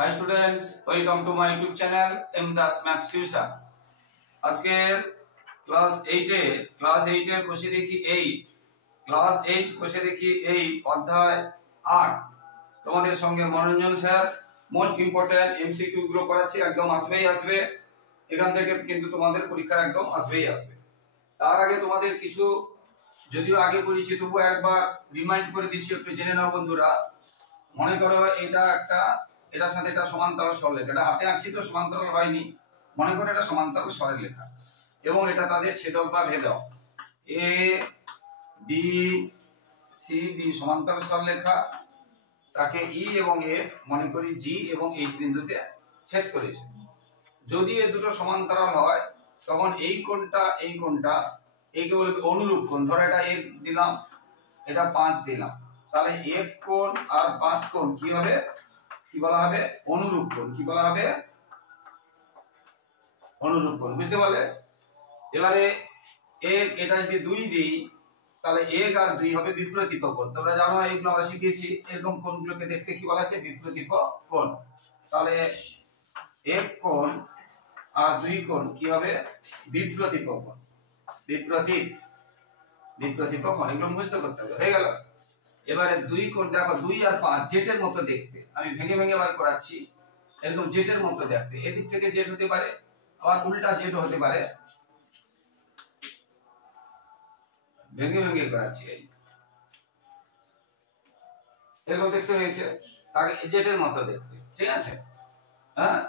Hi students, welcome to my YouTube channel M Das Maths Tuition। আজকে class 8 এর কোষে দেখি 8 ক্লাস 8 কোষে দেখি 8 অধ্যায় 8 তোমাদের সঙ্গে মনোরঞ্জন স্যার মোস্ট ইম্পর্টেন্ট এমসিকিউ গুলো করাচ্ছি, একদম আসবে এখান থেকে কিন্তু তোমাদের পরীক্ষা একদম আসবে। তার আগে তোমাদের কিছু যদিও আগে করেছি তবু একবার রিমাইন্ড করে দিচ্ছি, একটু জেনে নাও বন্ধুরা। মনে করো এটার সাথে এটা সমান্তরাল সরলরেখা, এটা হাতে আঁকছি তো সমান্তরাল হয়নি, মনে করো এটা সমান্তরাল সরলরেখা এবং এটা তাদের ছেদক বা ভেদক এ বি সি ডি সমান্তরাল সরলরেখা, তাকে ই এবং এফ মনে করি জি এবং এইচ বিন্দুতে ছেদ করেছে। যদি এ দুটো সমান্তরাল হয় তখন এই কোণটা একে বলবে অনুরূপ কোণ। ধরো এটা 1 দিলাম, এটা 5 দিলাম, তাহলে 1 কোণ আর 5 কোণ কি হবে, কি বলা হবে? অনুরূপ কোণ। কি বলা হবে? অনুরূপ কোণ। বুঝতে পারলে? এবারে এটা যদি 2 দিই তাহলে 1 আর 2 হবে বিপরীত কোণ। তোমরা জানো এগুলো আমরা শিখেছি, এরকম কোণগুলোকে দেখতে কি বলা হচ্ছে? বিপরীত কোণ। তাহলে 1 কোণ আর 2 কোণ কি হবে? বিপরীত কোণ। বিপরীত কোণ, এগুলো মুখস্থ করতে হবে। হয়ে গেল? এবারে 2 কোণ দেখো, 2 আর 5 জেটের মতো দেখতে, আমি ভেঙে বার করাচ্ছি। এরকম জেটের মতো দেখতে, এদিক থেকে জেট হতে পারে, আবার উল্টা জেট হতে পারে। ভেঙে করাচ্ছি, এই এরকম দেখতে হয়েছে, তাকে জেটের মতো দেখতে, ঠিক আছে? হ্যাঁ,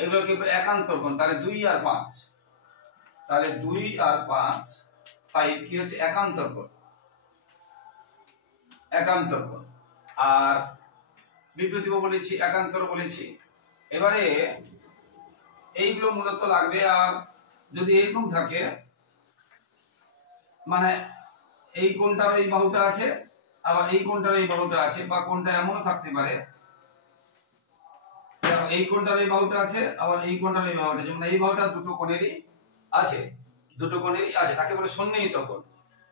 এগুলো কি একান্তর কোণ। তাহলে 2 আর 5, তাহলে 2 আর 5 কি হচ্ছে? একান্তর কোণ। আর বিপরীত বলেছি, একান্তর বলেছি। এবারে এইগুলো মূলত লাগবে। আর যদি এরকম থাকে, মানে এই কোণটার এই বাহুটা আছে, আবার এই কোণটার এই বাহুটা আছে, বা কোণটা এমনও থাকতে পারে এই কোণটার এই বাহুটা আছে, আবার এই কোণটার এই বাহুটা, যেমন এই বাহুটা দুটো কোণেরই আছে, তাকে বলে সন্নিহিত কোণ।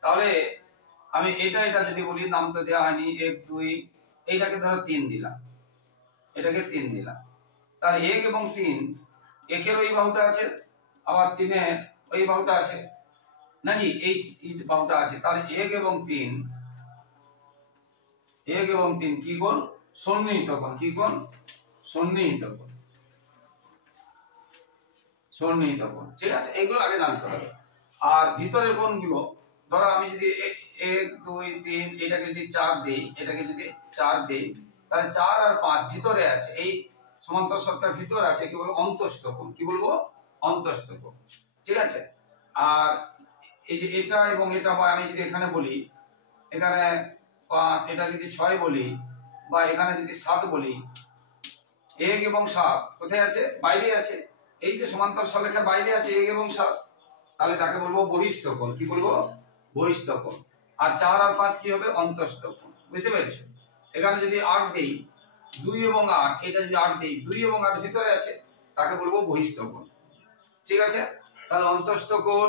তাহলে আমি এটা যদি বলি, নাম তো দেওয়া হয়নি, 1 2, এইটাকে ধরো 3 দিলাম, এটাকে 3 দিলাম, তাহলে 1 এবং 3, একের ওই বাহুটা আছে, আবার 3 এর ওই বাহুটা আছে, নাকি এই বাহুটা আছে। তাহলে 1 এবং 3 কি কোণ? সন্নিহিত কোণ। কি কোণ? সন্নিহিত কোণ। ঠিক আছে, এগুলো আগে জানতে হবে। আর ভিতরের কোণগুলো, ধরো আমি যদি 1 2 3 এটাকে যদি 4 দেই, তাহলে 4 আর 5 ভিতরে আছে, এই সমান্তরাল সরলরেখার ভিতরে আছে, কি বলবো? অন্তস্থ কোণ। কি বলবো? অন্তস্থ কোণ। ঠিক আছে। আর এই যে এটা এবং এটা, বা আমি যদি এখানে বলি, এখানে 5, এটা যদি 6 বলি, বা এখানে যদি 7 বলি, 1 এবং 7 কোথায় আছে? বাইরে আছে। এই যে সমান্তরাল সরলরেখার বাইরে আছে 1 এবং 7, তাহলে তাকে বলবো বহিস্থ কোণ। কি বলবো? বহিস্থ কোণ। আর 4 আর 5 কি হবে? অন্তস্থ কোণ। বুঝতে পেরেছো? এখানে যদি 8 দেই, 2 এবং 8, এটা যদি 8 দেই, 2 এবং 8 ভিতরে আছে, তাকে বলবো বহিস্থ কোণ। ঠিক আছে, তাহলে অন্তস্থ কোণ,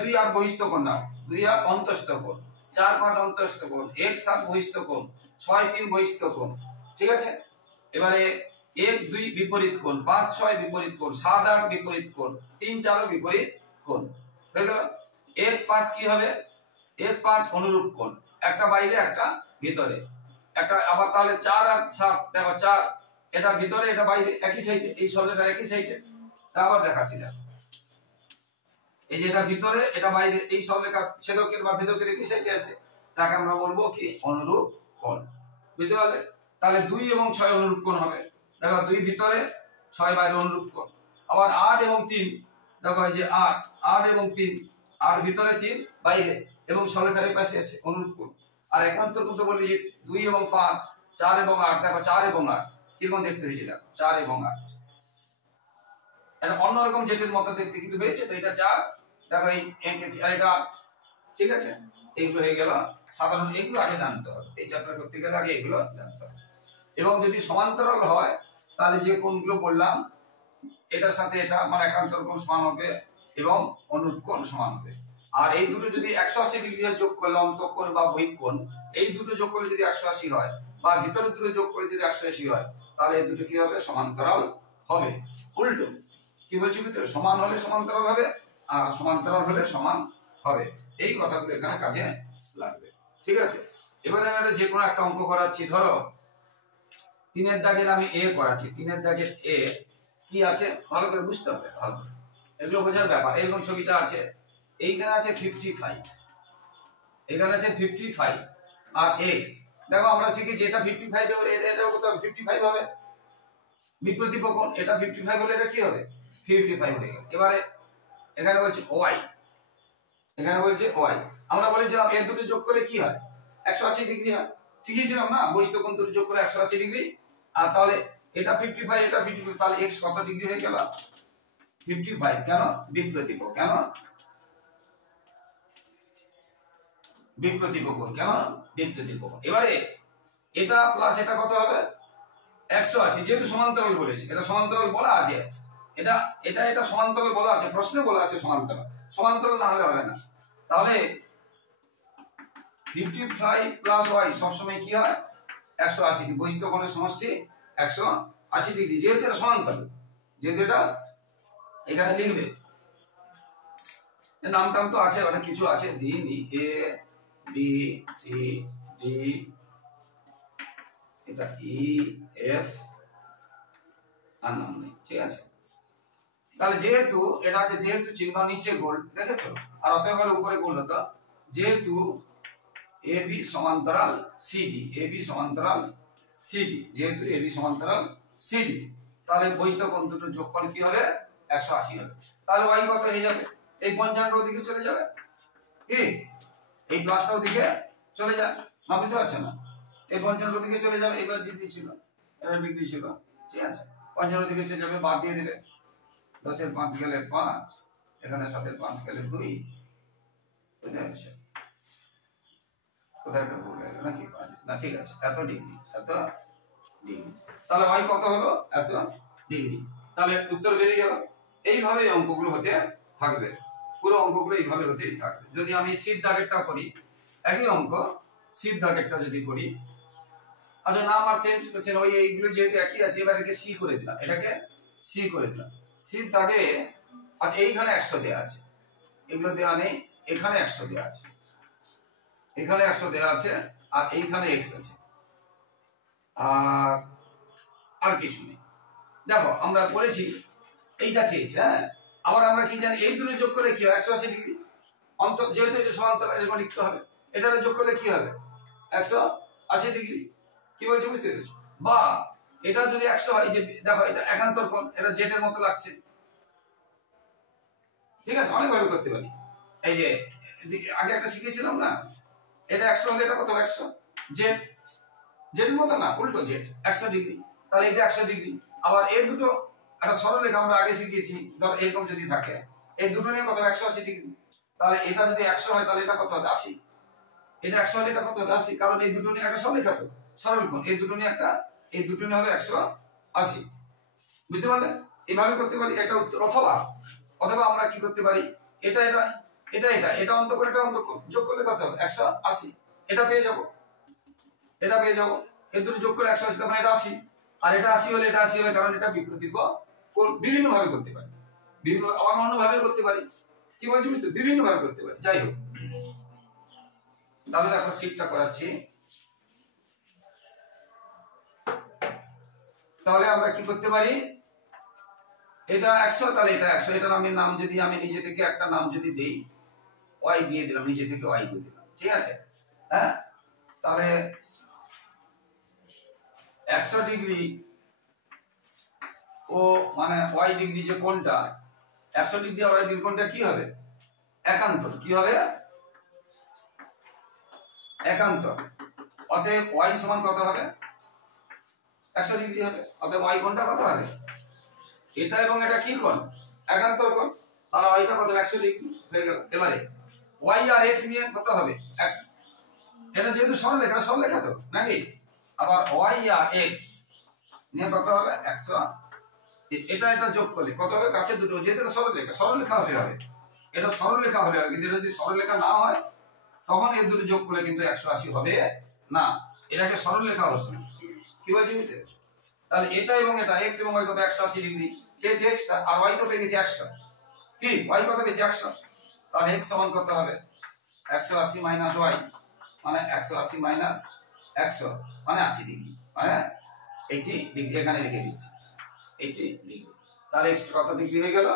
2 আর বহিস্থ কোণ না, 2 আর অন্তস্থ কোণ, 4 5 অন্তস্থ কোণ, 1 7 বহিস্থ কোণ, 6 3 বহিস্থ কোণ। ঠিক আছে। এবারে 1 2 বিপরীত কোণ, 5 6 বিপরীত কোণ, 7 8 বিপরীত কোণ, 3 4 বিপরীত কোণ। হয়ে গেল? 1 5 কি হবে? 1 5 অনুরূপ কোণ, একটা বাইরে একটা ভিতরে, একটা। আবার তাহলে 4 আর 7 দেখো, 4 এটা ভিতরে এটা বাইরে, একই সাইডে, এই সরলরেখার একই সাইডে। আবার দেখাচ্ছি, দেখো এই যে এটা ভিতরে এটা বাইরে, এই সরলরেখার ছেদকের বা ভেদকের একই সাইডে আছে, তাকে আমরা বলবো কি? অনুরূপ কোণ। বুঝতে পারলে? তাহলে 2 এবং 6 অনুরূপ কোণ হবে। দেখো 2 ভিতরে 6 বাইরে, অনুরূপ কোণ। আবার 8 এবং 3, দেখো এই যে 8 এবং 3, 8 ভিতরে 3 বাইরে, এবং সরলরেখার এই পাশে আছে, অনুরূপ কোণ। আর একান্তর কোণ বলি যে 2 এবং 5, 4 এবং 8, দেখো 4 এবং 8 কিরকম দেখতে হয়েছে, দেখো 4 এবং 8, এটা অন্যরকম জেটের মতো দেখতে কিন্তু হয়েছে তো। এটা 4, দেখো এই এঁকেছি, আর এটা 8। ঠিক আছে, এগুলো হয়ে গেল সাধারণ। এগুলো আগে জানতে হবে, এই চ্যাপ্টার করতে গেলে আগে এগুলো জানতে হবে। এবং যদি সমান্তরাল হয় তাহলে যে কোণগুলো বললাম, এটার সাথে এটা আমার একান্তর কোণ সমান হবে এবং অনুরূপ কোণ সমান হবে। আর এই দুটো যদি 180 ডিগ্রি যোগ করলে, অন্তঃকোণ বা বহিঃকোণ, এই দুটো যোগ করলে যদি 180 হয়, বা ভিতরে দুটো যোগ করে যদি 180 হয়, তাহলে এই দুটো কি হবে সমান্তরাল হবে। উল্টো কি বলছি ভিতরে সমান হলে সমান্তরাল হবে আর সমান্তরাল হলে সমান হবে। এই কথাগুলো এখানে কাজে লাগবে। ঠিক আছে, এবারে আমি যে কোনো একটা অঙ্ক করাচ্ছি। ধরো 3 এর দাগের আমি এ করাচ্ছি। 3 এর দাগের এ কি আছে ভালো করে বুঝতে হবে, ভালো করে এগুলো বোঝার ব্যাপার। এরকম ছবিটা আছে, এইখানে আছে 55, এখানে আছে 55 আর x। দেখো আমরা শিখেছি এটা 55 হলে এটাও কত হবে 55 হবে, বিপ্রতীপ কোণ। এটা 55 হলে এটা কি হবে 55 হয়ে গেল। এবারে এখানে বলছে y, এখানে বলছে y। আমরা বলেছিলাম এই দুটো যোগ করলে কি হয় 180 ডিগ্রি হয়, শিখেছিলাম না বহিস্থ কোণ দুটো যোগ করে 180 ডিগ্রি। আর তাহলে এটা 55 এটা 55, তাহলে x কত ডিগ্রি হয়ে গেল 55। কেন বিপ্রতীপ, কেন বিপ্রতীপ কোণ, কেন বিপ্রতীপ কোণ। এবারে এটা প্লাস এটা কত হবে 180, যেহেতু সমান্তরাল বলেছি, এটা সমান্তরাল বলা আছে, এটা এটা এটা সমান্তরাল বলা আছে, প্রশ্নে বলা আছে সমান্তরাল, সমান্তরাল না হলে হবে না। তাহলে 55 প্লাস y সবসময় কি হয় 180 ডিগ্রি, বহিস্থ কোণের সমষ্টি 180 ডিগ্রি, যেহেতু এটা সমান্তরাল, যেহেতু এটা এখানে লিখবে নাম টাম তো আছে, অনেক কিছু আছে দিইনি, এ বি সি ডি, এটা ই এফ আর নাম নেই, ঠিক আছে। তাহলে যেহেতু এটা আছে, যেহেতু চিহ্ন নিচে গোল দেখেছো আর অতএব উপরে গোল হতো, যেহেতু এ বি সমান্তরাল সিডি, এ বি সমান্তরাল সিডি, যেহেতু এ বি সমান্তরাল সিডি, তাহলে বহিস্থ কোণ দুটো যোগফল কি হবে 180 হবে। তাহলে y কত হয়ে যাবে এই 55 ওদিকে চলে যাবে, কি এই প্লাসটা ওদিকে চলে যায় না, বুঝতে পারছো না, এই 55 ওদিকে চলে যাবে, এগুলো ডিগ্রি ছিল, এটা ডিগ্রি ছিল, ঠিক আছে। 55 ওদিকে চলে যাবে, বাদ দিয়ে দেবে, 10 এর 5 গেলে 5, এখানে 7 এর 5 গেলে 2, বুঝতে পারছো কোথায় একটা ভুল হয়ে গেল নাকি, না ঠিক আছে, এত ডিগ্রি, এত ডিগ্রি, তাহলে y কত হলো এত ডিগ্রি, তাহলে উত্তর বেরিয়ে গেল। এইভাবে অঙ্কগুলো হতে থাকবে, পুরো অঙ্কগুলো এইভাবে হতেই থাকবে। যদি আমি সির দাগেরটা করি, একই অঙ্ক সির দাগেরটা যদি করি, আচ্ছা নাম আর চেঞ্জ করছেন, ওই এইগুলো যেহেতু একই আছে, এবার এটাকে সি করে দিলাম, এটাকে সি করে দিলাম। সির দাগে আচ্ছা এইখানে 100 দেওয়া আছে, এগুলো দেওয়া নেই, এখানে 100 দেওয়া আছে, এখানে 100 দেওয়া আছে, আর এইখানে x আছে, আর কিছু নেই। দেখো আমরা বলেছি এইটা চেয়েছি, হ্যাঁ আবার আমরা কি জানি এই দুটো যোগ করলে কি হয় 180 ডিগ্রি, অন্তর যেহেতু এটা সমান্তরাল এরকম লিখতে হবে, এটা যোগ করলে কি হবে 180 ডিগ্রি, কি বলছো বুঝতে পেরেছো। বা এটা যদি 100 হয়, যে দেখো এটা একান্তর কোণ, এটা জেড এর মতো লাগছে, ঠিক আছে, অনেক ভাবে করতে পারি। এই যে আগে একটা শিখেছিলাম না, এটা 100 হলে এটা কত 100 জেড, জেডের মতো না, উল্টো জেড 100 ডিগ্রি, তাহলে এটা 100 ডিগ্রি। আবার এই দুটো একটা সরলরেখা আমরা আগে শিখিয়েছি, ধর এরকম যদি থাকে, এই দুটো নিয়ে কত 180 ডিগ্রি, তাহলে এটা যদি 100 হয় তাহলে এটা কত হবে 80, এটা 100 হলে এটা কত হবে 80, কারণ এই দুটো নিয়ে একটা সরলরেখা তো সরল কোণ, এই দুটো নিয়ে একটা, এই দুটো নিয়ে হবে 180, বুঝতে পারলে। এইভাবে করতে পারি একটা উত্তর, অথবা অথবা আমরা কি করতে পারি, এটা এটা এটা এটা এটা অন্ত করে এটা অন্ত যোগ করলে কত হবে 180, এটা পেয়ে যাব, এটা পেয়ে যাব, এই দুটো যোগ করে 180, তার মানে এটা 80, আর এটা 80 হলে এটা 80 হবে, কারণ এটা বিপ্রতীপ কোণ। বিভিন্ন ভাবে করতে পারি, বিভিন্ন আবার অন্য ভাবে করতে পারি, কি বলছি তো বিভিন্ন ভাবে করতে পারি। যাই হোক, তাহলে দেখো শিটটা করাচ্ছি। তাহলে আমরা কি করতে পারি, এটা 100, তাহলে এটা 100, এটার আমি নাম যদি আমি নিজে থেকে একটা নাম যদি দেই, y দিয়ে দিলাম, নিজে থেকে y দিয়ে দিলাম, ঠিক আছে। হ্যাঁ তাহলে 100 ডিগ্রি ও মানে y ডিগ্রি যে কোণটা 100 ডিগ্রি আর y ডিগ্রি কোণটা কি হবে একান্তর, কি হবে একান্তর, অতএব y সমান কত হবে 100 ডিগ্রি হবে, অতএব y কোণটা কত হবে, এটা এবং এটা কি কোণ একান্তর কোণ, তাহলে yটা কত 100 ডিগ্রি হয়ে গেল। এবারে y আর x নিয়ে কত হবে, এটা যেহেতু সরলরেখা, সরলরেখা তো নাকি, আবার y আর x নিয়ে কত হবে 100, এটা এটা যোগ করলে কত হবে, কাছে দুটো, যেহেতু এটা সরলরেখা, সরলরেখা হলে হবে, এটা সরলরেখা হলে হবে, কিন্তু এটা যদি সরলরেখা না হয় তখন এই দুটো যোগ করলে কিন্তু 180 হবে না, এটাকে সরলরেখা হতো না, কি বলছি বুঝতে পেরেছো। তাহলে এটা এবং এটা x এবং y কত 180 ডিগ্রি চেয়েছে x টা, আর y তো পেয়ে গেছে 100, কি y কত পেয়েছে 100, তাহলে x সমান কত হবে 180 মাইনাস y মানে 180 মাইনাস 100 মানে 80 ডিগ্রি, মানে 80 ডিগ্রি এখানে লিখে দিচ্ছি 80 ডিগ্রি। তাহলে x কত ডিগ্রি হয়ে গেল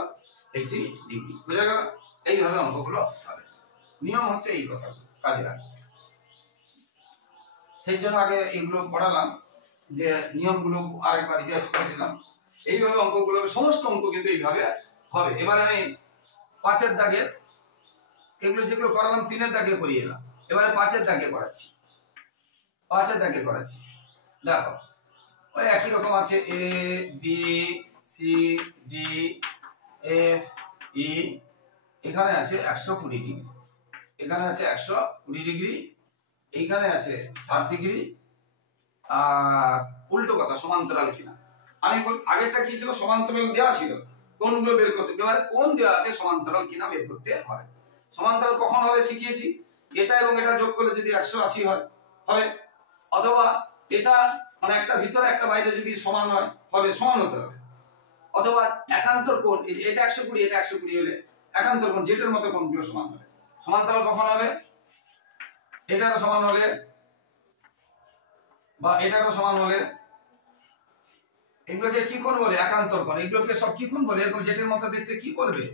80 ডিগ্রি, বুঝা গেল? এইভাবে অঙ্কগুলো হবে, নিয়ম হচ্ছে এই কথা কাজে রাখবে। সেই জন্য আগে এগুলো পড়ালাম, যে নিয়মগুলো আরেকবার রিভাইজ করে দিলাম। এইভাবে অঙ্কগুলো সমস্ত অঙ্ক কিন্তু এইভাবে হবে। এবারে আমি 5 এর দাগে এগুলো যেগুলো করালাম 3 এর দাগে করিয়ে এলাম, এবারে 5 এর দাগে করাচ্ছি, 5 এর দাগে করাচ্ছি। দেখো ওই একই রকম আছে a b c d f e, এখানে আছে 120 ডিগ্রি, এখানে আছে 120 ডিগ্রি, এইখানে আছে 60 ডিগ্রি, আর উল্টো কথা সমান্তরাল কিনা। আমি আগেরটা কি ছিল, সমান্তরাল দেওয়া ছিল, কোনগুলো বের করতে, এবারে কোন দেওয়া আছে সমান্তরাল কিনা বের করতে হবে। সমান্তরাল কখন হবে শিখিয়েছি, এটা এবং এটা যোগ করলে যদি 180 হয় হবে, অথবা এটা মানে একটা ভিতরে একটা বাইরে যদি সমান হয় হবে, সমান হতে হবে, অথবা একান্তর কোণ, এই যে এটা 120 এটা 120 হলে একান্তর কোণ যেটার মতো কোণগুলো সমান হবে। সমান্তরাল কখন হবে, এটারও সমান হলে বা এটারও সমান হলে, এগুলোকে কি কোণ বলে, একান্তর কোণ। এগুলোকে সব কি কোণ বলে, এরকম যেটার মতো দেখতে কি করবে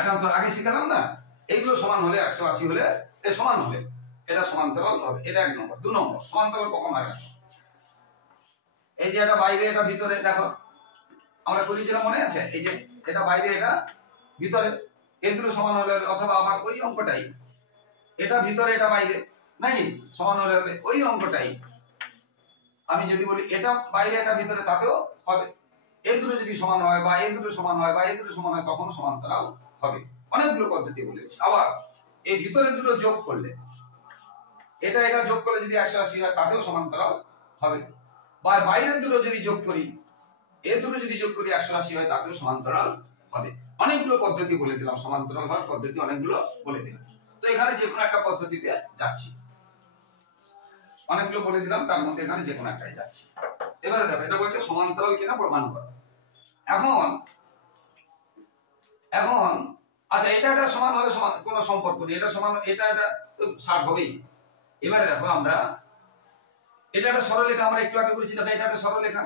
একান্তর, আগে শিখালাম না। এইগুলো সমান হলে 180 হলে এ সমান হলে এটা সমান্তরাল হবে, এটা 1 নম্বর। 2 নম্বর সমান্তরাল কখন হয়, এই যে এটা বাইরে এটা ভিতরে, দেখো আমরা করেছিলাম মনে আছে, এই যে এটা বাইরে এটা ভিতরে, এই দুটো সমান হলে, অথবা আবার ওই অঙ্কটাই এটা ভিতরে এটা বাইরে নাই সমান হলে হবে ওই অঙ্কটাই আমি যদি বলি এটা বাইরে এটা ভিতরে তাতেও হবে। এই দুটো যদি সমান হয় বা এই দুটো সমান হয় বা এই দুটো সমান হয় তখন সমান্তরাল হবে। অনেকগুলো পদ্ধতি বলেছি। আবার এই ভিতরে দুটো যোগ করলে, এটা এটা যোগ করলে যদি 180 হয় তাতেও সমান্তরাল হবে, বা বাইরের দুটো যদি যোগ করি, এই দুটো যদি যোগ করি 180 হয় তাতেও সমান্তরাল হবে। অনেকগুলো পদ্ধতি বলে দিলাম, সমান্তরাল হওয়ার পদ্ধতি অনেকগুলো বলে দিলাম। তো এখানে যে কোনো একটা পদ্ধতিতে যাচ্ছি, অনেকগুলো বলে দিলাম, তার মধ্যে এখানে যে কোনো একটাই যাচ্ছি। এবারে দেখো এটা বলছে সমান্তরাল কিনা প্রমাণ করো। এখন আচ্ছা এটা এটা সমান হলে সমান কোনো সম্পর্ক নেই, এটা সমান এটা এটা তো 60 হবেই। এবারে দেখো আমরা এটা একটা সরলরেখা, আমরা একটু আগে বলেছি, দেখো এটা একটা সরলরেখা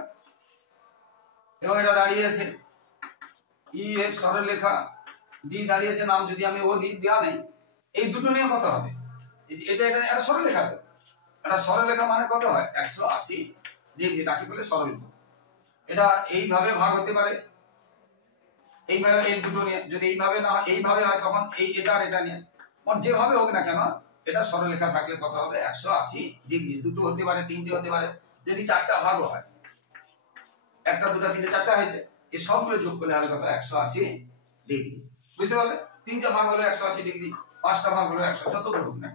এবং এটা দাঁড়িয়ে আছে ই এফ সরলরেখা, ডি দাঁড়িয়ে আছে, নাম যদি আমি ও দিই, দেওয়া নেই। এই দুটো নিয়ে কত হবে, এটা এটা একটা সরলরেখা, তো এটা সরলরেখা মানে কত হয় 180 ডিগ্রি, তাকে বলে সরলরেখা। এটা এইভাবে ভাগ হতে পারে, এইভাবে এই দুটো নিয়ে, যদি এইভাবে না হয় এইভাবে হয় তখন এই এটা আর এটা নিয়ে, যেভাবে হোক না কেন এটা সরলরেখা থাকলে কত হবে 180 ডিগ্রি। দুটো হতে পারে, তিনটে হতে পারে, যদি চারটা ভাগও হয়, একটা দুটা তিনটে চারটা হয়েছে, এই সবগুলো যোগ করলে হবে কত 180 ডিগ্রি। বুঝতে পারলে, তিনটা ভাগ হলো 180 ডিগ্রি, পাঁচটা ভাগ হলো 100, যতগুলো হোক না।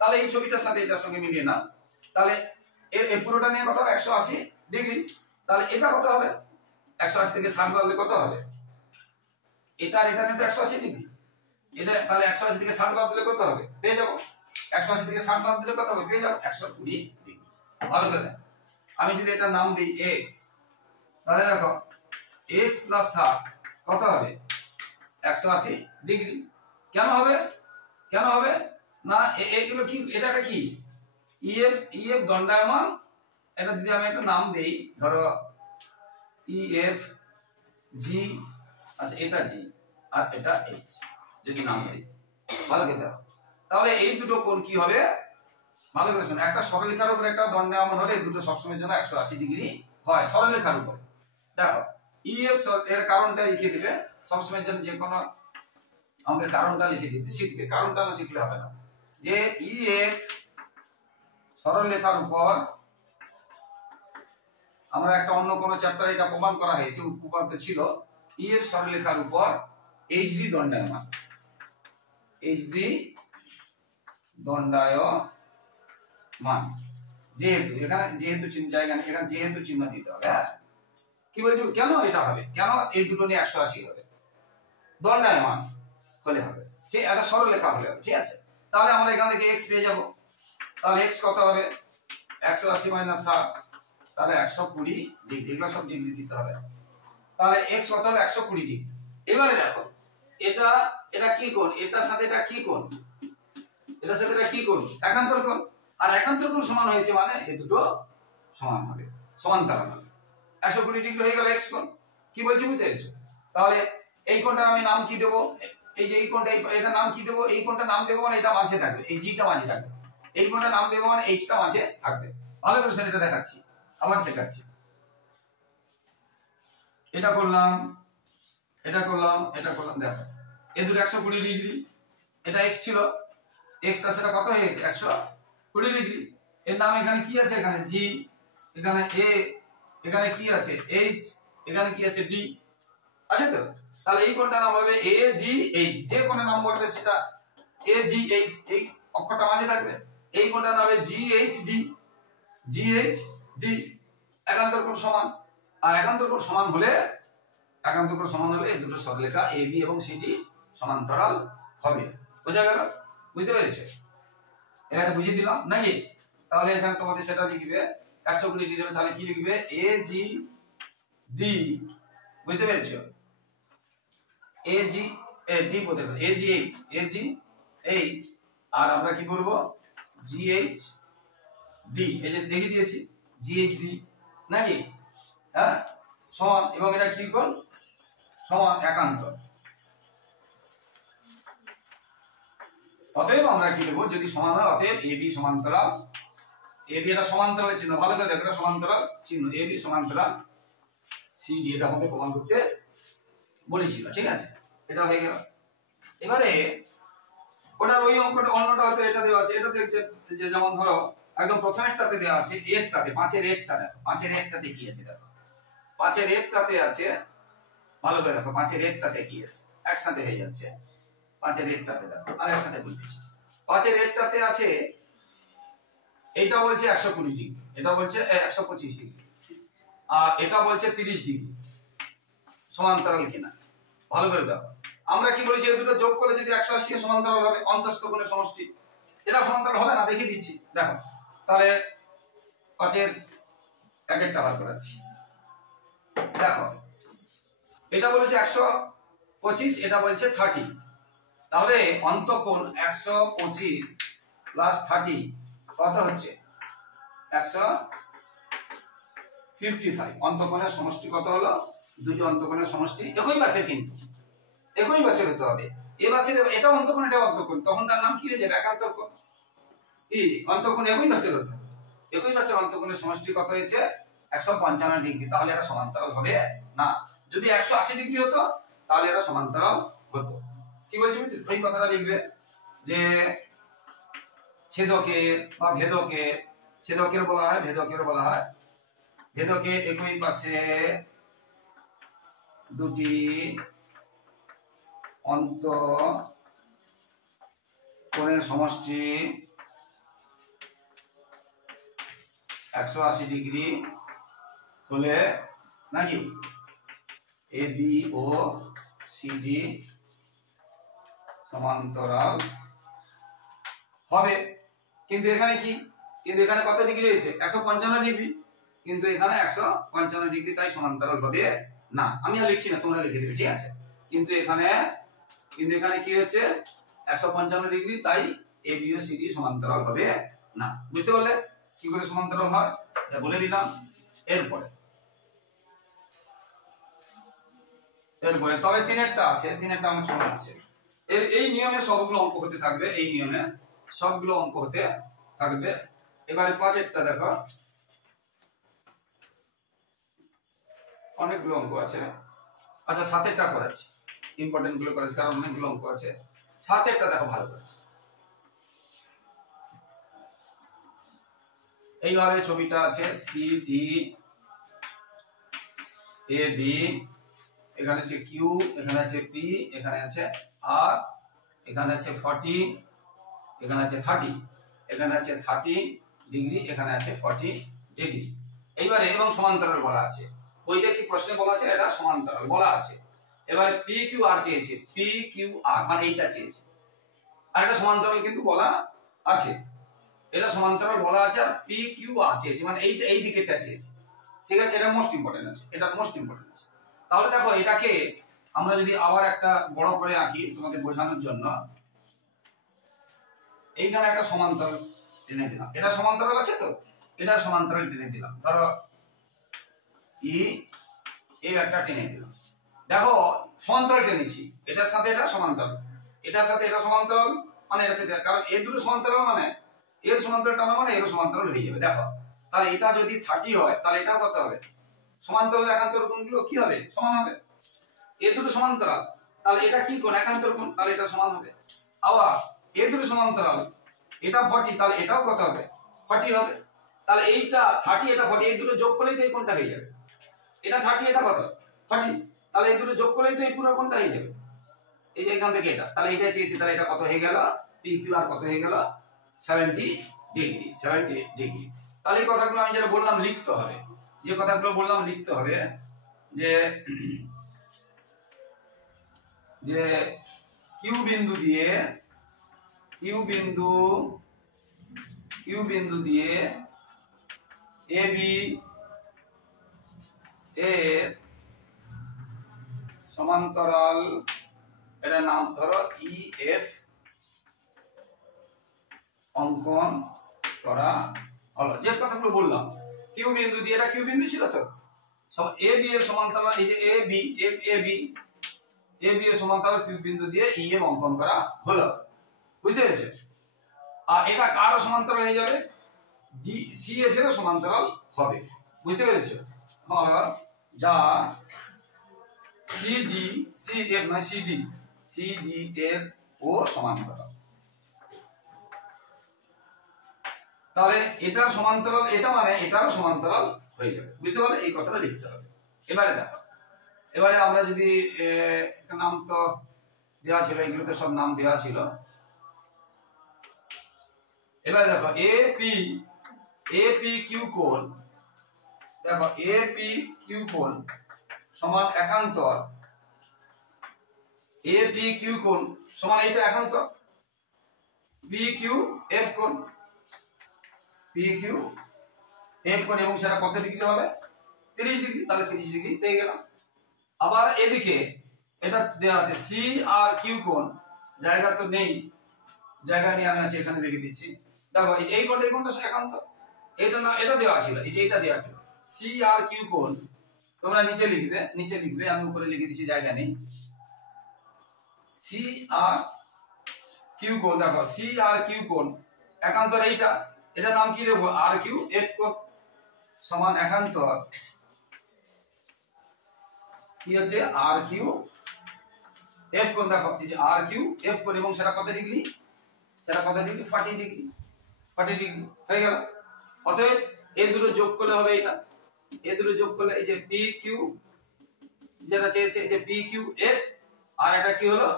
তাহলে এই ছবিটার সাথে এটার সঙ্গে মিলিয়ে না, তাহলে এই পুরোটা নিয়ে কত হবে 180 ডিগ্রি। তাহলে এটা কত হবে 180 থেকে 60 বাদলে কত হবে, এটা আর এটা নিয়ে তো 180 ডিগ্রি, এটা তাহলে 180 থেকে 60 বাদ দিলে কত হবে পেয়ে যাবো, 180 থেকে 60 বাদ দিলে কত হবে পেয়ে যাবো 120 ডিগ্রি। ভালো করে আমি যদি এটা নাম দিই x, তাহলে দেখো x প্লাস 60 কত হবে 180 ডিগ্রি। কেন হবে না, এইগুলো কি, এটা কি ইএফ দণ্ডায়মান, এটা যদি আমি একটা নাম দেই, ধরো ইএফ জি, আচ্ছা এটা জি আর এটা এইচ, যদি নাম দিই ভালো করে দাও, তাহলে এই দুটো কোণ কি হবে ভালো করে শোনো। একটা সরলরেখার উপর একটা দণ্ডায়মান হলে এই দুটো সবসময়ের জন্য 180 ডিগ্রি হয় সরলরেখার উপরে। দেখো ইএফ এর কারণটা লিখে দিবে সবসময়ের জন্য, যে কোনো আমাকে কারণটা লিখে দিতে শিখবে, কারণটা না শিখলে হবে না। যে ইএফ সরলরেখার উপর, আমরা একটা অন্য কোন চ্যাপ্টারে এটা প্রমাণ করা হয়েছে, উপপাদ্য ছিল ইএফ সরলরেখার উপর এইচডি দণ্ডায়মান, এইচডি দণ্ডায়মান, যেহেতু এখানে যেহেতু চিহ্ন জায়গা নেই, এখানে যেহেতু চিহ্ন দিতে হবে। কি বলছো, কেন এটা হবে, কেন এই দুটো নিয়ে 180 হবে, দণ্ডায়মান হলে হবে, ঠিক একটা সরলরেখা হলে হবে, ঠিক আছে। তাহলে আমরা এখান থেকে x পেয়ে যাব, তাহলে x কত হবে 180 - 60, তাহলে 120 ডিগ্রি, এগুলো সব ডিগ্রি দিতে হবে। তাহলে x কত হলো 120 ডিগ্রি। এবারে দেখো এটা এটা কি কোণ, এটার সাথে এটা কি কোণ, এটার সাথে এটা কি কোণ, একান্তর কোণ। আর একান্তর কোণ সমান হয়েছে মানে এই দুটো সমান হবে, সমান্তরাল হবে। 120 ডিগ্রি হয়ে গেল x কোণ। কি বলছি বুঝতে পেরেছো? তাহলে এই কোণটার আমি নাম কি দেব, এই যে এই কোণটা এটা নাম কি দেব, এই কোণটার নাম দেব মানে এটা মাঝে থাকবে, এই জিটা মাঝে থাকবে। এই কোণটার নাম দেব মানে এইচটা মাঝে থাকবে। ভালো করে এটা দেখাচ্ছি, আবার শেখাচ্ছি। এটা করলাম, এটা করলাম, এটা করলাম, দেখো এই দুটো 120 ডিগ্রি, এটা x ছিল, x টা সেটা কত হয়ে গেছে 120 ডিগ্রি। এর নাম এখানে কি আছে, এখানে g, এখানে a, এখানে কি আছে h, এখানে কি আছে d, আছে তো? তাহলে এই কোণটার নাম হবে AGH, যে কোণের নাম বলবে সেটা AGH, এই অক্ষরটা মাঝে থাকবে। এই কোণটার নাম হবে GHD, GHD। একান্তর কোণ সমান, আর একান্তর কোণ সমান হলে এই দুটো সরলরেখা AB এবং CD সমান্তরাল হবে। বোঝা গেল? বুঝতে পেরেছো? এখানে বুঝিয়ে দিলাম নাকি? তাহলে এখানে তোমাদের সেটা লিখবে 120 ডিগ্রি, তাহলে কি লিখবে AGD, বুঝতে পেরেছো? AGD বলতে পারি, AGH, আর আমরা কি করব GHD, এই যে দেখিয়ে দিয়েছি GHD নাকি? হ্যাঁ, সমান, এবং এটা কি কোণ সমান একান্তর। অতএব আমরা কি লিখব, যদি সমান হয় অতএব AB সমান্তরাল, AB এটা সমান্তরাল চিহ্ন, ভালো করে দেখো এটা সমান্তরাল চিহ্ন, AB সমান্তরাল CD, এটা আমাদের প্রমাণ করতে বলেছিল, ঠিক আছে? এটা হয়ে গেল। এবারে ওটা ওই অঙ্কটা অন্যটা হয়তো এটা দেওয়া আছে, এটা দেখতে যে যেমন ধরো একদম প্রথমেরটাতে দেওয়া আছে এরটাতে, 5 এর 1টা দেখো, 5 এর 1টাতে কি আছে দেখো, 5 এর 1টাতে আছে, ভালো করে দেখো 5 এর 1টাতে কি আছে, একসাথে হয়ে যাচ্ছে। 5 এর 1টাতে দেখো, আর একসাথে বলতেছি, 5 এর 1টাতে আছে, এটা বলছে 120 ডিগ্রি, এটা বলছে 125 ডিগ্রি, আর এটা বলছে 30 ডিগ্রি, সমান্তরাল কিনা ভালো করে দেখো। আমরা কি বলেছি, এই দুটো যোগ করলে যদি 180 এর সমান্তরাল হবে, অন্তঃস্থ কোণের সমষ্টি। এটা সমান্তরাল হবে না, দেখিয়ে দিচ্ছি দেখো। তাহলে 5 এর 1টা বার করাচ্ছি, দেখো এটা বলেছে 125, এটা বলছে 30, তাহলে অন্তঃকোণ 125 প্লাস 30 কত হচ্ছে 155। অন্তঃকোণের সমষ্টি কত হলো, দুটো অন্তঃকোণের সমষ্টি একই পাশে, কিন্তু একই পাশে হতে হবে। এই পাশে এটা অন্তঃকোণ, এটা অন্তঃকোণ, তখন তার নাম কি হয়ে যাবে একান্তর কোণ। কি অন্তঃকোণ একই পাশে হতে হবে, একই পাশের অন্তঃকোণের সমষ্টি কত হয়েছে 155 ডিগ্রি, তাহলে এটা সমান্তরাল হবে না। যদি 180 ডিগ্রি হতো তাহলে এটা সমান্তরাল হতো। কি বলছি ওই কথাটা লিখবে যে ছেদকের বা ভেদকের, ছেদকের বলা হয়, ভেদকের বলা হয়, ভেদকে একই পাশে দুটি অন্তঃকোণের সমষ্টি 180 ডিগ্রি হলে নাকি AB ও CD সমান্তরাল হবে। কিন্তু এখানে কি, কিন্তু এখানে কত ডিগ্রি হয়েছে 155 ডিগ্রি, কিন্তু এখানে 155 ডিগ্রি, তাই সমান্তরাল হবে না। আমি আর লিখছি না, তোমরা লিখে দিবে, ঠিক আছে? কিন্তু এখানে কি হচ্ছে 155 ডিগ্রি, তাই AB ও CD সমান্তরাল হবে না। বুঝতে পারলে কি করে সমান্তরাল হয়, এটা বলে দিলাম। এরপরে তবে 3টা আছে, 3টা অংশ আছে। এই নিয়মে সবগুলো অঙ্ক হতে থাকবে, এই নিয়মে সবগুলো অঙ্ক হতে থাকবে। এবারে 5এরটা দেখো, অনেকগুলো অঙ্ক আছে। আচ্ছা 7এরটা করাচ্ছি, ইম্পর্টেন্ট গুলো করাচ্ছি, কারণ অনেকগুলো অঙ্ক আছে। 7এরটা দেখো ভালো করে, এইভাবে ছবিটা আছে CD AB, এখানে আছে Q, এখানে আছে P, এখানে আছে R, এখানে আছে 40, এখানে আছে 30, এখানে আছে 30 ডিগ্রি, এখানে আছে 40 ডিগ্রি। এইবারে এবং সমান্তরাল বলা আছে, ওইটা কি প্রশ্নে বলা আছে, এটা সমান্তরাল বলা আছে। এবারে PQR চেয়েছে, PQR মানে এইটা চেয়েছে, আর এটা সমান্তরাল কিন্তু বলা আছে, এটা সমান্তরাল বলা আছে, আর PQR চেয়েছে মানে এইটা এই দিকেরটা চেয়েছে। ঠিক আছে, এটা মোস্ট ইম্পর্টেন্ট আছে, এটা মোস্ট ইম্পর্টেন্ট আছে। তাহলে দেখো এটাকে আমরা যদি আবার একটা বড় করে আঁকি তোমাকে বোঝানোর জন্য, এইখানে একটা সমান্তরাল টেনে দিলাম, এটা সমান্তরাল আছে তো, এটা সমান্তরাল টেনে দিলাম, ধরো ই এই একটা টেনে দিলাম। দেখো সমান্তরাল টেনেছি, এটার সাথে এটা সমান্তরাল, এটার সাথে এটা সমান্তরাল, মানে এর সাথে, কারণ এই দুটো সমান্তরাল মানে এর সমান্তরাল টানা মানে এর সমান্তরাল হয়ে যাবে। দেখো তাহলে এটা যদি 30 হয় তাহলে এটাও কত হবে, সমান্তরাল একান্তর কোণগুলো কি হবে, সমান হবে। এই দুটো সমান্তরাল, তাহলে এটা কি কোণ, একান্তর কোণ, তাহলে এটা সমান হবে। আবার এই দুটো সমান্তরাল, এটা 40, তাহলে এটাও কত হবে, 40 হবে। তাহলে এইটা 30, এটা 40, এই দুটো যোগ করলেই তো এই কোণটা হয়ে যাবে। এটা 30, এটা কত 40, তাহলে এই দুটো যোগ করলেই তো এই পুরো কোণটা হয়ে যাবে। এই যে এখান থেকে এটা, তাহলে এটা চেয়েছি, তাহলে এটা কত হয়ে গেল, PQ আর কত হয়ে গেল, 70 ডিগ্রি, 70 ডিগ্রি। তাহলে এই কথাগুলো আমি যেটা বললাম লিখতে হবে, যে কথাগুলো বললাম লিখতে হবে, যে যে কিউ বিন্দু দিয়ে AB এর সমান্তরাল, এটার নাম ধরো EF অঙ্কন করা হলো। যে কথাগুলো বললাম, কিউ বিন্দু দিয়ে, এটা কিউ বিন্দু ছিল তো, সব AB এর সমান্তরাল, এই যে AB এর সমান্তরাল কিউ বিন্দু দিয়ে EF অঙ্কন করা হলো, বুঝতে পেরেছো? আর এটা কার সমান্তরাল হয়ে যাবে, CF এর সমান্তরাল হবে, বুঝতে পেরেছো? আর যা CF না CD এর ও সমান্তরাল। তাহলে এটার সমান্তরাল, এটা মানে এটারও সমান্তরাল হয়ে যাবে, বুঝতে পারলে? এই কথাটা লিখতে হবে। এবারে দেখো, এবারে আমরা যদি একটা নাম তো দেওয়া ছিল, এগুলোতে সব নাম দেওয়া ছিল। এবারে দেখো APQ কোণ, দেখো APQ কোণ সমান একান্তর, APQ কোণ সমান এইটা একান্তর PQF কোণ, PQF কোণ, এবং সেটা কত ডিগ্রি হবে, 30 ডিগ্রি, তাহলে 30 ডিগ্রি পেয়ে গেলাম। আবার এদিকে এটা দেওয়া আছে CRQ কোণ, জায়গা তো নেই, জায়গা নিয়ে আমি আছে এখানে রেখে দিচ্ছি। দেখো এই কোণটা, এই কোণটা একান্তর, এটা না, এটা দেওয়া ছিল, এই যে এটা দেওয়া ছিল CRQ কোণ, তোমরা নিচে লিখবে, আমি উপরে লিখে দিচ্ছি, জায়গা নেই। CRQ কোণ, দেখো CRQ কোণ একান্তর, এইটা, এটার নাম কি দেবো, RQF কোণ সমান একান্তর কি হচ্ছে, RQF কোণ। দেখো এই যে RQF কোণ, এবং সেটা কত ডিগ্রি, 40 ডিগ্রি, 40 ডিগ্রি হয়ে গেল। অতএব এই দুটো যোগ করলে হবে, এটা এই দুটো যোগ করলে এই যে PQ যেটা চেয়েছে, এই যে PQF, আর এটা কি হলো,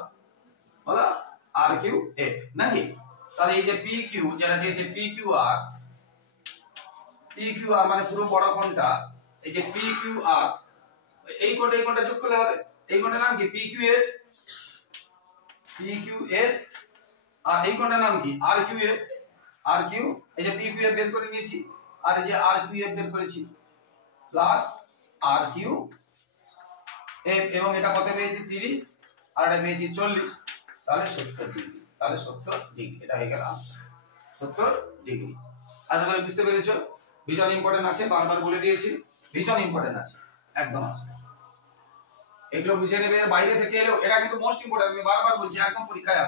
RQF নাকি? তাহলে এই যে PQ যেটা চেয়েছে, PQR মানে পুরো বড় কোণটা, এই যে PQR, এই কোণটা যোগ করলে হবে, এই কোণটার নাম কি, PQF, আর এই কোণটার নাম কি, RQF, এই যে PQF বের করে নিয়েছি, আর এই যে RQF বের করেছি, প্লাস RQF, এবং এটা কত পেয়েছি, 30, আর এটা পেয়েছি 40, তাহলে 70 ডিগ্রি, তাহলে 70 ডিগ্রি, এটা হয়ে গেল আনসার, 70 ডিগ্রি। আশা করি বুঝতে পেরেছো, ভীষণ ইম্পর্টেন্ট আছে, বারবার বলে দিয়েছি, ভীষণ ইম্পর্টেন্ট আছে, একদম আছে, এগুলো বুঝে নেবে। এর বাইরে থেকে এলেও এটা কিন্তু মোস্ট ইম্পর্টেন্ট, আমি বারবার বলছি, একদম পরীক্ষায়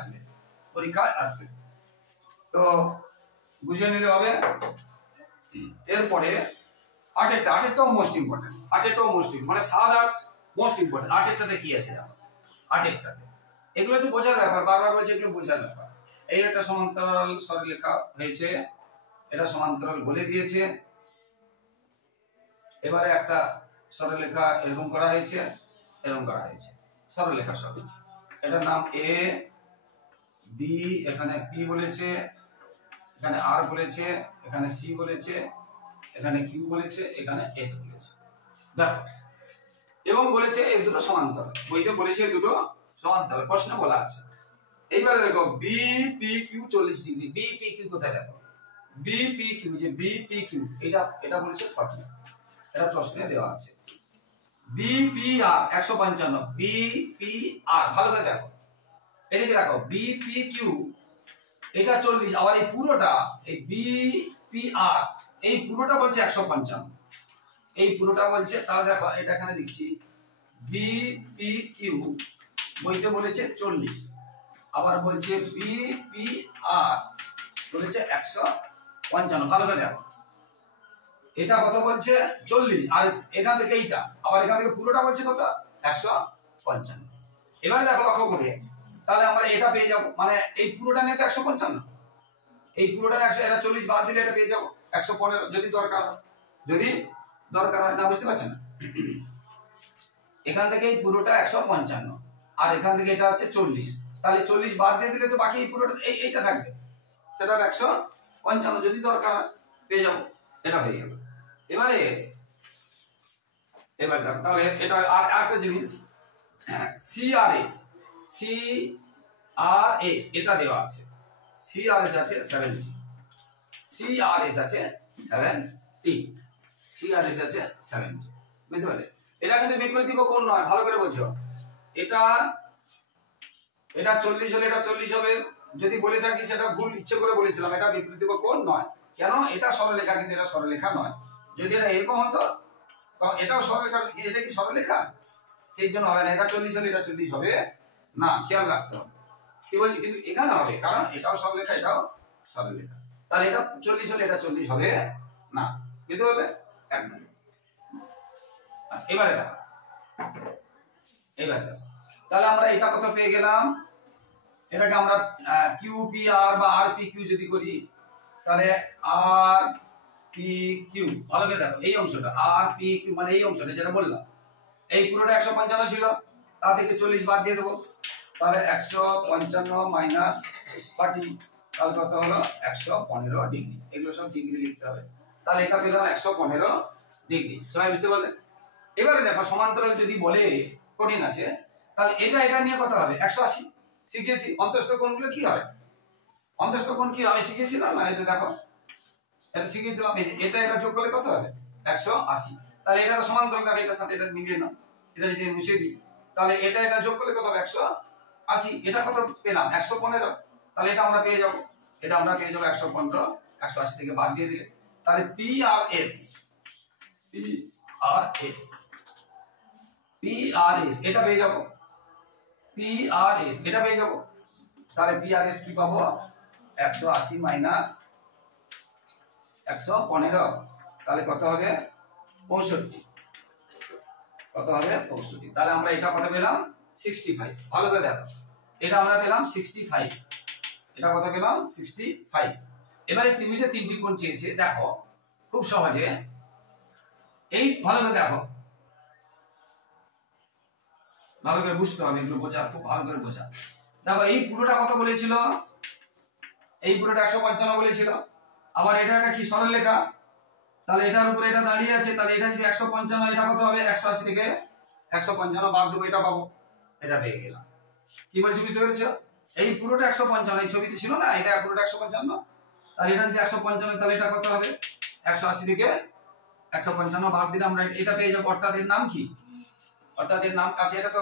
আসবে, তো বুঝে নিলে হবে। এরপরে আটেরটাও মোস্ট ইম্পর্টেন্ট, মানে 7, 8 মোস্ট ইম্পর্টেন্ট। আটেরটাতে কি আছে, আটেরটাতে এগুলো হচ্ছে বোঝার ব্যাপার, বারবার বলছি এগুলো বোঝার ব্যাপার। এই একটা সমান্তরাল সরলরেখা হয়েছে, এটা সমান্তরাল বলে দিয়েছে। এবারে একটা সরলরেখা এরকম করা হয়েছে, সরলরেখা সরল, এটার নাম A B, এখানে P বলেছে, এখানে R বলেছে, এখানে C বলেছে, এখানে Q বলেছে, এখানে S বলেছে, দেখো, এবং বলেছে এই দুটো সমান্তরাল, বইতে বলেছে এই দুটো সমান্তরাল, প্রশ্ন বলা আছে। এইবারে দেখো BPQ 40 ডিগ্রি, BPQ কোথায়, দেখো BPQ, যে BPQ এটা বলেছে 40, এটা প্রশ্নে দেওয়া আছে। বিপিআর 155, বিপিআর ভালো করে দেখো, এদিকে দেখো, বিপিকিউ এটা 40, আবার এই পুরোটা এই বিপিআর এই পুরোটা বলছে 155, এই পুরোটা বলছে, তাহলে দেখো এটা এখানে দিচ্ছি, বিপিকিউ বইতে বলেছে 40, আবার বলছে বিপিআর বলেছে 155, ভালো করে দেখো, এটা কত বলছে 40, আর এখান থেকে এইটা, আবার এখান থেকে পুরোটা বলছে কত 155। এবারে দেখো লক্ষ্য করে, তাহলে আমরা এটা পেয়ে যাব, মানে এই পুরোটা নিয়ে তো 155, এই পুরোটা 100, এটা 40 বাদ দিলে এটা পেয়ে যাব 115, যদি দরকার হয় না, বুঝতে পারছেন না? এখান থেকে এই পুরোটা 155, আর এখান থেকে এটা হচ্ছে 40, তাহলে 40 বাদ দিয়ে দিলে তো বাকি এই পুরোটা এইটা থাকবে, সেটা 155, যদি দরকার পেয়ে যাব, এটা হয়ে গেল। এবারে দেখো, তাহলে এটা আর একটা জিনিস, সিআরএস এটা দেওয়া আছে, সিআরএস আছে 70, সিআরএস আছে 70, সিআরএস আছে 70, বুঝতে পারলে? এটা কিন্তু বিপরীত কোণ নয়, ভালো করে বলছো, এটা 40 হলে এটা 40 হবে, যদি বলে থাকি সেটা ভুল, ইচ্ছে করে বলেছিলাম, এটা বিপরীত কোণ নয়, কেন এটা সরলরেখা, কিন্তু এটা সরলরেখা নয়, যদি এটা এরকম হতো তো এটাও সরলরেখা, এটা কি সরলরেখা, সেই জন্য হবে না, এটা 40 হলে এটা 40 হবে না, খেয়াল রাখতে হবে, কি বলছি, কিন্তু এখানে হবে, কারণ এটাও সরলরেখা এটাও সরলরেখা, তাহলে এটা 40 হলে এটা 40 হবে না, বুঝতে পারলে? একদম। আচ্ছা, এবারে দেখো, তাহলে আমরা এটা কত পেয়ে গেলাম, এটাকে আমরা কিউপিআর বা আরপিকিউ যদি করি, তাহলে আরপিকিউ, ভালো করে দেখো, এই অংশটা আরপিকিউ মানে এই অংশটা যেটা বললাম, এই পুরোটা 155 ছিল, তা থেকে 40 বাদ দিয়ে দেবো, তাহলে 155 মাইনাস 40, তাহলে কত হলো 115 ডিগ্রি, এগুলো সব ডিগ্রি লিখতে হবে, তাহলে এটা পেলাম 115 ডিগ্রি, সবাই বুঝতে পারলে? এবারে দেখো, সমান্তরাল যদি বলে কঠিন আছে, তাহলে এটা নিয়ে কত হবে 180, শিখিয়েছি, অন্তস্থ কোণগুলো কি হবে, অন্তস্থ কোণ কি হবে শিখিয়েছিলাম না, এটা দেখো, এটা শিখিয়েছিলাম, এটা যোগ করলে কত হবে 180, তাহলে এটা সমান্তরাল, দেখো এটার সাথে এটা মিলিয়ে নাও, এটা যদি মিশিয়ে দিই, তাহলে এটা যোগ করলে কত হবে 180, এটা কত পেলাম 115, তাহলে এটা আমরা পেয়ে যাব, 115, 180 থেকে বাদ দিয়ে দিলে, তাহলে পিআরএস এটা পেয়ে যাব, তাহলে পিআরএস কি পাবো 180 মাইনাস 115, তাহলে কত হবে 65, তাহলে আমরা এটা কত পেলাম 65, ভালো করে দেখো, এটা আমরা পেলাম 65, এটা কত পেলাম 65। এবারে ত্রিভুজের তিনটি কোণ চেয়েছে, দেখো খুব সহজে, এই ভালো করে দেখো, ভালো করে বুঝতে হবে, এগুলো বোঝা খুব ভালো করে বোঝা, দেখো এই পুরোটা কত বলেছিল, এই পুরোটা 155 বলেছিল, আবার এটা একটা কি সরলরেখা, তাহলে এটার উপরে এটা দাঁড়িয়ে আছে, তাহলে এটা যদি 155, এটা কত হবে 180 থেকে 155 বাদ দেবো, এটা পাবো, এটা পেয়ে গেলাম, কি বলছি বুঝতে পেরেছো? এই পুরোটা 155, এই ছবিতে ছিল না, এটা পুরোটা 155, তাহলে এটা যদি 155, তাহলে এটা কত হবে 180 থেকে 155 বাদ দিলে আমরা এটা পেয়ে যাবো, অর্থাৎ এর নাম কি, অর্থাৎ এর নাম আছে, এটা তো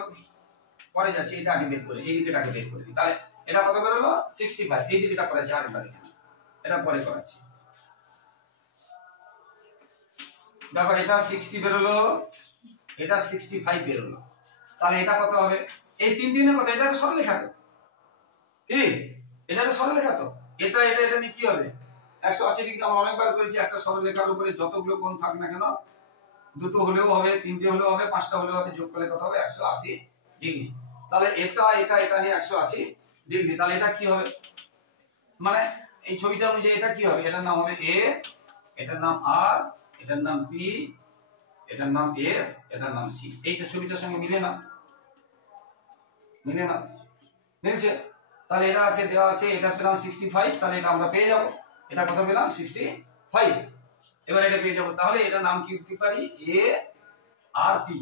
পরে যাচ্ছে, এটা আগে বের করে, এই দিকেটাকে বের করে দিই, তাহলে এটা কত বের হলো 65, এই দিকেটা করেছে আরেকবার, এখানে এটা পরে করাচ্ছি, দেখো এটা 60 বের হলো, এটা 65 বের হলো, তাহলে এটা কত হবে, এই তিনটি নিয়ে কত, এটা তো সরলরেখা তো, কি এটা তো সরলরেখা তো, এটা নিয়ে কি হবে 180 ডিগ্রি, আমরা অনেকবার করেছি, একটা সরলরেখার উপরে যতগুলো কোণ থাক না কেন, দুটো হলেও হবে, তিনটে হলেও হবে, পাঁচটা হলেও হবে, যোগ করলে কত হবে 180 ডিগ্রি, তাহলে এটা নিয়ে 180 ডিগ্রি, তাহলে এটা কি হবে, মানে এই ছবিটা অনুযায়ী এটা কি হবে, এটার নাম হবে এ, এটার নাম আর, এটার নাম পি, এটার নাম এস, এটার নাম সি, এইটা ছবিটার সঙ্গে মিলে না, মিলছে, তাহলে এটা আছে দেওয়া আছে, এটা পেলাম 65, তাহলে এটা আমরা পেয়ে যাব, এটা কত পেলাম 65, এবার এটা পেয়ে যাব, তাহলে এটা নাম কি দিতে পারি এ আর পি,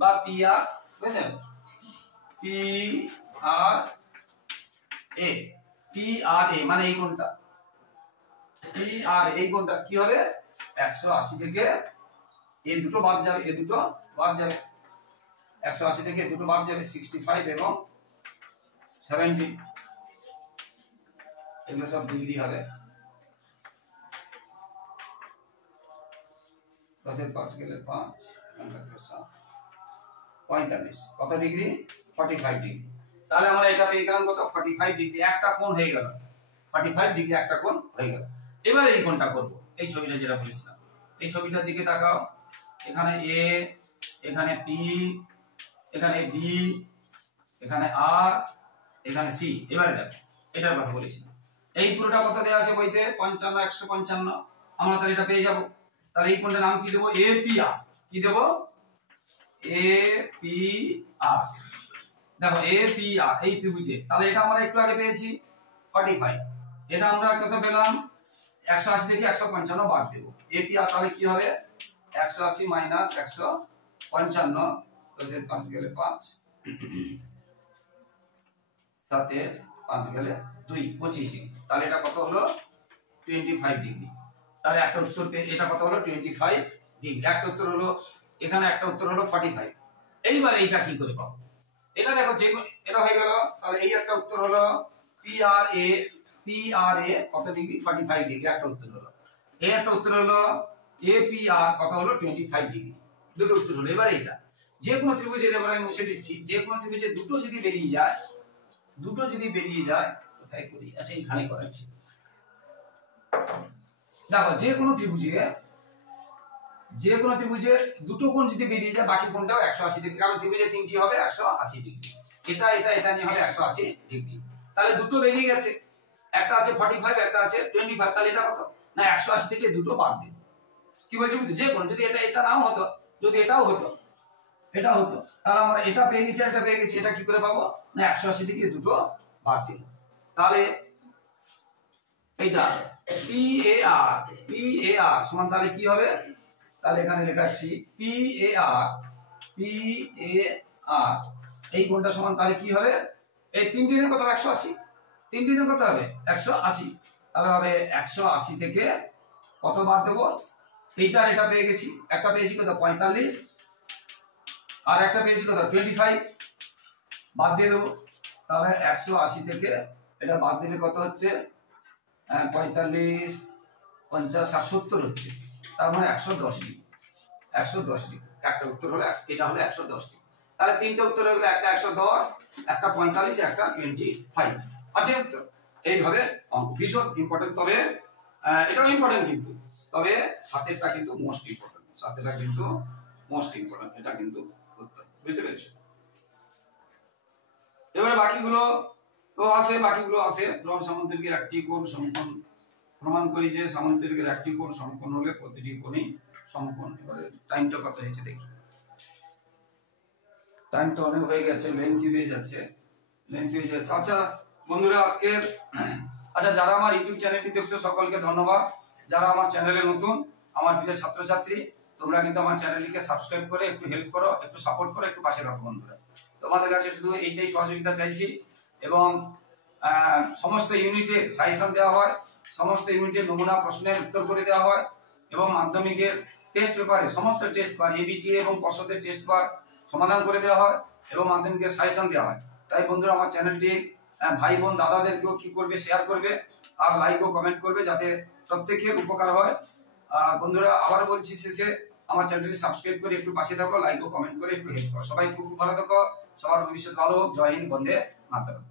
বা পি আর, বুঝলেন, পি আর এ, মানে এই কোণটা, পি আর এই কোণটা কি হবে 180 থেকে এই দুটো বাদ যাবে, এই দুটো বাদ যাবে, 180 থেকে দুটো বাদ যাবে, 65 এবং 70, এগুলো সব ডিগ্রি হবে। 10 এর 5 গেলে 5, 45, কত ডিগ্রি? 45 ডিগ্রি। তাহলে আমরা এটা পেয়ে গেলাম কত? 45 ডিগ্রি। একটা কোণ হয়ে গেল, 45 ডিগ্রি একটা কোণ হয়ে গেল। এবারে এই কোণটা করব, এই ছবিটা যেটা বলেছিলাম, এই ছবিটার দিকে তাকাও। এখানে এ, এখানে পি, এখানে বি, এখানে আর, এখানে সি। এবারে দেখো এটার কথা বলেছিলাম, এই পুরোটা কত দেওয়া আছে বইতে? 55, 155। আমরা তাহলে এটা পেয়ে যাব। তাহলে এই কোণটার নাম কি দেবো? এপিআর। কি দেব? এপিআর। দেখো এপিআর এই ত্রিভুজে, তাহলে এটা আমরা একটু আগে পেয়েছি 45, এটা আমরা কত পেলাম? 180 থেকে 155 বাদ দেব। এপিআর তাহলে কি হবে? 180 মাইনাস 155, 10 এর 5 গেলে 5, 7 এর 5 গেলে 2, 25 ডিগ্রি। তাহলে এটা কত হলো? 25 ডিগ্রি। তাহলে একটা উত্তর এটা কত হলো? 25 ডিগ্রি। একটা উত্তর হলো, এখানে একটা উত্তর হলো 45। এইবার এইটা কি করে পাবো? এটা দেখো যে এটা হয়ে গেল। তাহলে এই একটা উত্তর হলো পিআরএ, পিআরএ কত ডিগ্রি? 45 ডিগ্রি, একটা উত্তর হলো। এই একটা উত্তর হলো এপিআর কত হলো? 25 ডিগ্রি। দুটো উত্তর হলো। এবার এটা যে কোনো ত্রিভুজের, এবার আমি মুছে দিচ্ছি, যে কোনো ত্রিভুজে দুটো যদি বেরিয়ে যায়, দুটো যদি বেরিয়ে যায়, কোথায় করি? আচ্ছা এখানে করাচ্ছি। দেখো যে কোনো ত্রিভুজে দুটো কোণ যদি বেরিয়ে যায়, বাকি কোণটাও 180 ডিগ্রি, কারণ ত্রিভুজে তিনটি হবে 180 ডিগ্রি। এটা এটা এটা নিয়ে হবে 180 ডিগ্রি। তাহলে দুটো বেরিয়ে গেছে, একটা আছে 45, একটা আছে 25। তাহলে এটা কত? না 180 থেকে দুটো বাদ দিন। কি বলছি? যে কোণ, যদি এটা এটা নাও হতো, যদি এটাও হতো, এটা হতো, তাহলে আমরা এটা পেয়ে গেছি, এটা পেয়ে গেছি। এটা কি করে পাবো? না 180 থেকে দুটো বাদ দিন। তাহলে এইটা পিএআর, পিএআর সমান তাহলে কি হবে? তাহলে এখানে লেখাচ্ছি পিএআর, পিএআর এই কোণটা সমান তাহলে কি হবে? এই তিনটি কত? 180। তিনটি কত হবে? 180। তাহলে হবে 180 থেকে কত বাদ দেবো? এইটা এটা পেয়ে গেছি, একটা পেয়েছি কত? 45, আর একটা পেয়েছি কত? 25, বাদ দিয়ে দেবো। তাহলে 180 থেকে এটা বাদ দিলে কত হচ্ছে? 45, 50, 60, 70 হচ্ছে। তার মানে 110 ডিগ্রি, 110 ডিগ্রি। একটা উত্তর হলো, এটা হলো 110 ডিগ্রি। তাহলে তিনটা উত্তর হয়ে গেল, একটা 110, একটা 45, একটা 25 আছে উত্তর। এইভাবে ভীষণ ইম্পর্টেন্ট। তবে এটাও ইম্পর্টেন্ট, কিন্তু তবে সাতেরটা কিন্তু মোস্ট ইম্পর্টেন্ট, সাতেরটা কিন্তু মোস্ট ইম্পর্টেন্ট। এটা কিন্তু উত্তর, বুঝতে পেরেছো? এবারে বাকিগুলো তো আছে, বাকিগুলো আছে। সামান্তরিকের একটি কোণ সমকোণ প্রমাণ করি যে সামান্তরিকের একটি কোণ সমকোণ হলে প্রতিটি কোণই সমকোণ। এবারে টাইমটা কত হয়েছে দেখি। টাইম তো অনেক হয়ে গেছে, লেন্থি হয়ে যাচ্ছে, লেন্থি হয়ে যাচ্ছে। আচ্ছা বন্ধুরা, আজকের যারা আমার ইউটিউব চ্যানেলটি দেখছো সকলকে ধন্যবাদ। যারা আমার চ্যানেলে নতুন, আমার প্রিয় ছাত্রছাত্রী, তোমরা কিন্তু আমার চ্যানেলটিকে সাবস্ক্রাইব করে একটু হেল্প করো, একটু সাপোর্ট করো, একটু পাশে রাখো বন্ধুরা। তোমাদের কাছে শুধু এইটাই সহযোগিতা চাইছি। এবং সমস্ত ইউনিটে সাজেশন দেওয়া হয়, সমস্ত ইউনিটে নমুনা প্রশ্নের উত্তর করে দেওয়া হয়, এবং মাধ্যমিকের টেস্ট পেপারে সমস্ত টেস্ট পেপার, এবিটিএ এবং পর্ষদের টেস্ট পেপার সমাধান করে দেওয়া হয়, এবং মাধ্যমিকের সাজেশন দেওয়া হয়। তাই বন্ধুরা আমার চ্যানেলটি ভাই বোন দাদাদেরকেও কি করবে? শেয়ার করবে, আর লাইক ও কমেন্ট করবে, যাতে প্রত্যেকের উপকার হয়। আর বন্ধুরা আবার বলছি, শেষে আমার চ্যানেলটি সাবস্ক্রাইব করে একটু পাশে থাকো, লাইক ও কমেন্ট করে একটু হেল্প করো। সবাই খুব ভালো থাকো, সবার ভবিষ্যৎ ভালো হোক। জয় হিন্দ, বন্দে মাতরম।